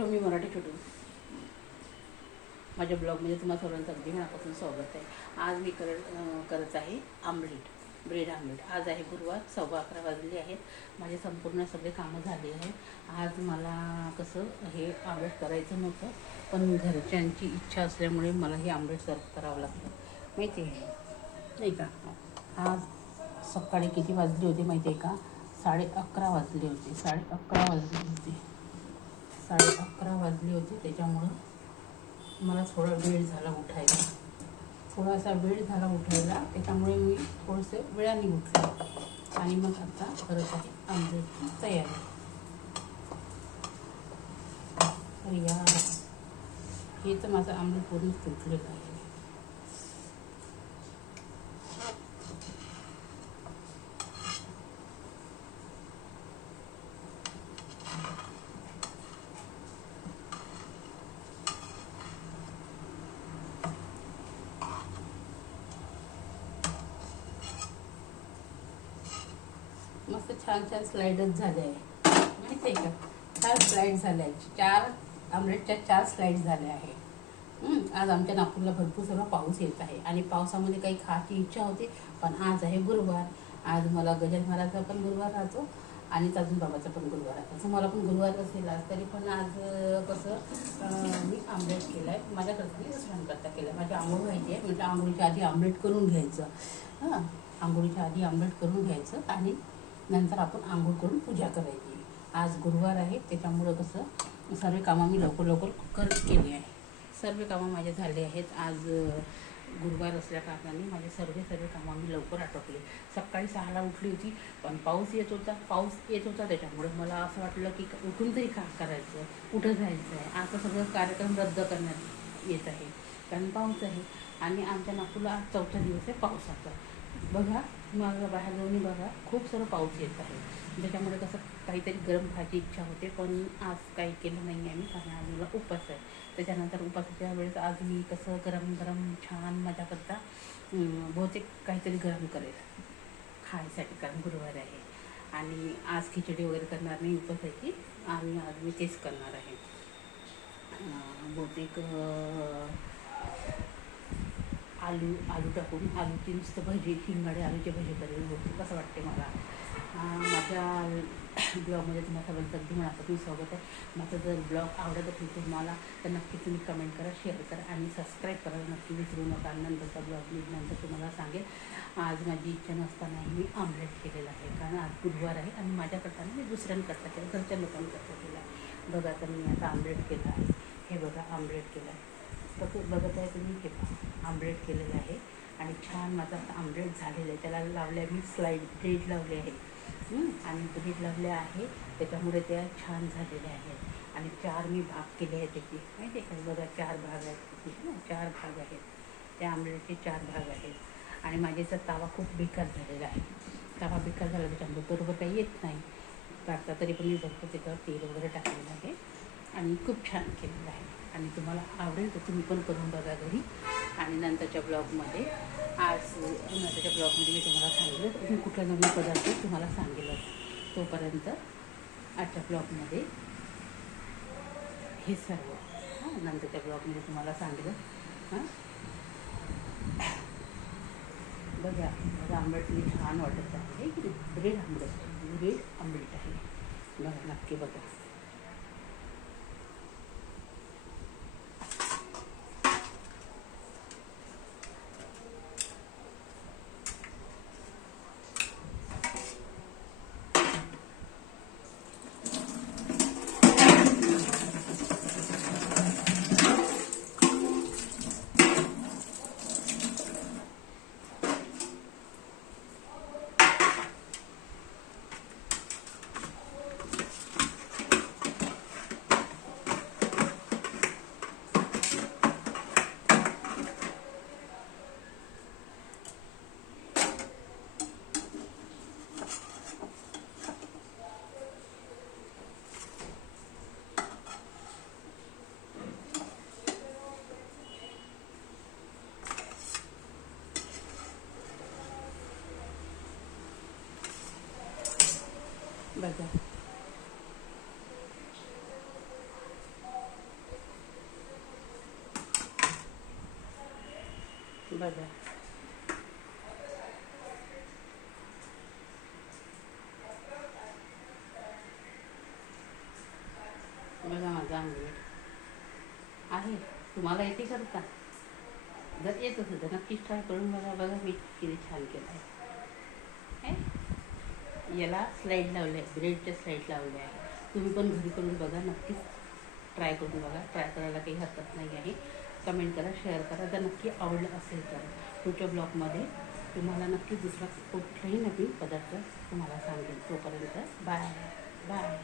Hello, मी मराठी छोटू. माझ्या ब्लॉगमध्ये तुम्हाला सर्वांचं अगदी मनापासून स्वागत आहे. आज मी करत आहे ब्रेड आमलेट. आज आहे गुरुवार, 11:15 वाजले आहेत. माझे संपूर्ण सगळे कामं झाले आहे. आज मला कसं हे आमलेट करायचं नव्हतं, पण घरच्यांची इच्छा असल्यामुळे मला हे आमलेट सर्व करावं लागतं. माहिती आहे नाही का? आज सकाळी किती वाजले होते माहिती आहे का? 11:30 वाजले होते. 11:30 वाजले होते. त्याच्यामुळं मला थोडा वेळ झाला उठायला. त्याच्यामुळे मी थोडंसं वेळाने उठले आणि मग आता करत आहे आमलेटची तयारी. तर यार, हे तर माझं आमलेट पूर्ण तुटलेलं आहे. मस्त छान स्लाइडच झाले आहे. माहिती आहे का? 4 स्लाइड झाल्या आहेत. 4 आमलेटच्या 4 स्लाइड झाल्या आहे. आज आमच्या नागपूरला भरपूर सर्व पाऊस येत आहे आणि पावसामध्ये काही खायची इच्छा होती. पण आज आहे गुरुवार. आज मला गजानन महाराजचा पण गुरुवार राहतो आणि ताजून बाबाचा पण गुरुवार राहतो. मला पण गुरुवार असेल आज, तरी पण आज कसं मी आमलेट केलं आहे. माझ्याकडे मी दुसऱ्यांकरता केलं आहे. माझी आंघोळ व्हायची आहे. म्हटलं आंघोळीच्या आधी आमलेट करून घ्यायचं. आंघोळीच्या आधी आमलेट करून घ्यायचं आणि नंतर आपण आंघोळ करून पूजा करायची. आज गुरुवार आहे, त्याच्यामुळं कसं सर्व कामं मी लवकर केली आहे. सर्व कामं माझे झाले आहेत. आज गुरुवार असल्या कारणाने माझे सर्व कामं मी लवकर आटोपले. सकाळी 6ला उठली होती, पण पाऊस येत होता. त्याच्यामुळे मला असं वाटलं की उठून तरी काय करायचं, कुठं जायचं आहे. आता सगळं कार्यक्रम रद्द करण्यात येत आहे, कारण पाऊस आहे. आणि आमच्या नागपूरला आज 4था दिवस आहे पावसाचा. बघा, मला बाहेर जाऊन बघा, खूप सारं पाऊस येत आहे. त्याच्यामुळे कसं काहीतरी गरम खायची इच्छा होते, पण आज काही केलं नाही आहे मी, कारण आज मला उपास आहे. त्याच्यानंतर उपासाच्या वेळेस आज मी कसं गरम छान मजा करता बहुतेक काहीतरी गरम करेल खायसाठी, कारण गुरुवार आहे. आणि आज खिचडी वगैरे करणार नाही उपासाची, आणि आज मी तेच करणार आहे. बहुतेक आलू टाकून आलूची नुसतं भजी, शिंगाडे आलूची भजी करेल बहुतेक, कसं वाटते मला. माझ्या ब्लॉगमध्ये तुम्हाला सर्वांचं अगदी मनापासून स्वागत आहे. माझा जर ब्लॉग आवडत असेल तुम्हाला, तर नक्की तुम्ही कमेंट करा, शेअर करा आणि सबस्क्राईब करायला नक्की विसरू नका. नंतरचा ब्लॉग मी नंतर तुम्हाला सांगेल. आज माझी इच्छा नसतानाही मी आमलेट केलेलं आहे, कारण आज गुरुवार आहे आणि माझ्याकरता मी दुसऱ्यांकरता केलं, घरच्या लोकांकरता केलं आहे. बघा, तर मी आता आमलेट केलं आहे. हे बघा, आमलेट केलं आहे. तसं बघत आहे तुम्ही, हे बघा आमलेट केलेलं आहे आणि छान माझं आता आमलेट झालेलं आहे. त्याला लावल्या मी ब्रेड लावले आहे आणि ब्रेड लावले आहे, त्याच्यामुळे त्या छान झालेल्या आहेत. आणि 4 मी भाग केले आहेत त्याची, माहिती आहे का? बघा, 4 भाग आहेत. 4 भाग आहेत त्या आमलेटचे, 4 भाग आहेत. आणि माझ्याचा तावा खूप बेकार झालेला आहे. तावा बेकार झाला, त्याच्यामुळे बरोबर काही येत नाही काढता, तरी पण मी भरपूर त्याच्यावर तेल वगैरे टाकलेलं आहे आणि खूप छान केलेलं आहे. आणि तुम्हाला आवडेल तर तुम्ही पण करून बघा घरी. आणि नंतरच्या ब्लॉगमध्ये मी तुम्हाला सांगेल मी कुठला नवीन पदार्थ तुम्हाला सांगेलच. तोपर्यंत आजच्या ब्लॉगमध्ये हे सर्व नंतरच्या ब्लॉगमध्ये तुम्हाला सांगेलच. बघा, आमलेट मी छान वाटत आहे की ब्रेड आमलेट आहे. बघा, नक्की बघा. बघा, बघा बघा माझा आमलेट आहे. तुम्हाला येते करता? जर येत असेल तर नक्कीच ट्राय करून बघा. बघा मी किती छान केलं आहे. याला स्लाईड लावले आहे, ब्रेडच्या स्लाईड लावले आहे. तुम्ही पण घरी करून बघा, नक्कीच ट्राय करून बघा. ट्राय करायला काही हरकत नाही आहे. कमेंट करा, शेअर करा. जर नक्की आवडलं असेल तर पुढच्या ब्लॉगमध्ये तुम्हाला नक्की दुसरा कुठलाही नवीन पदार्थ तुम्हाला सांगेल. तोपर्यंत बाय बाय.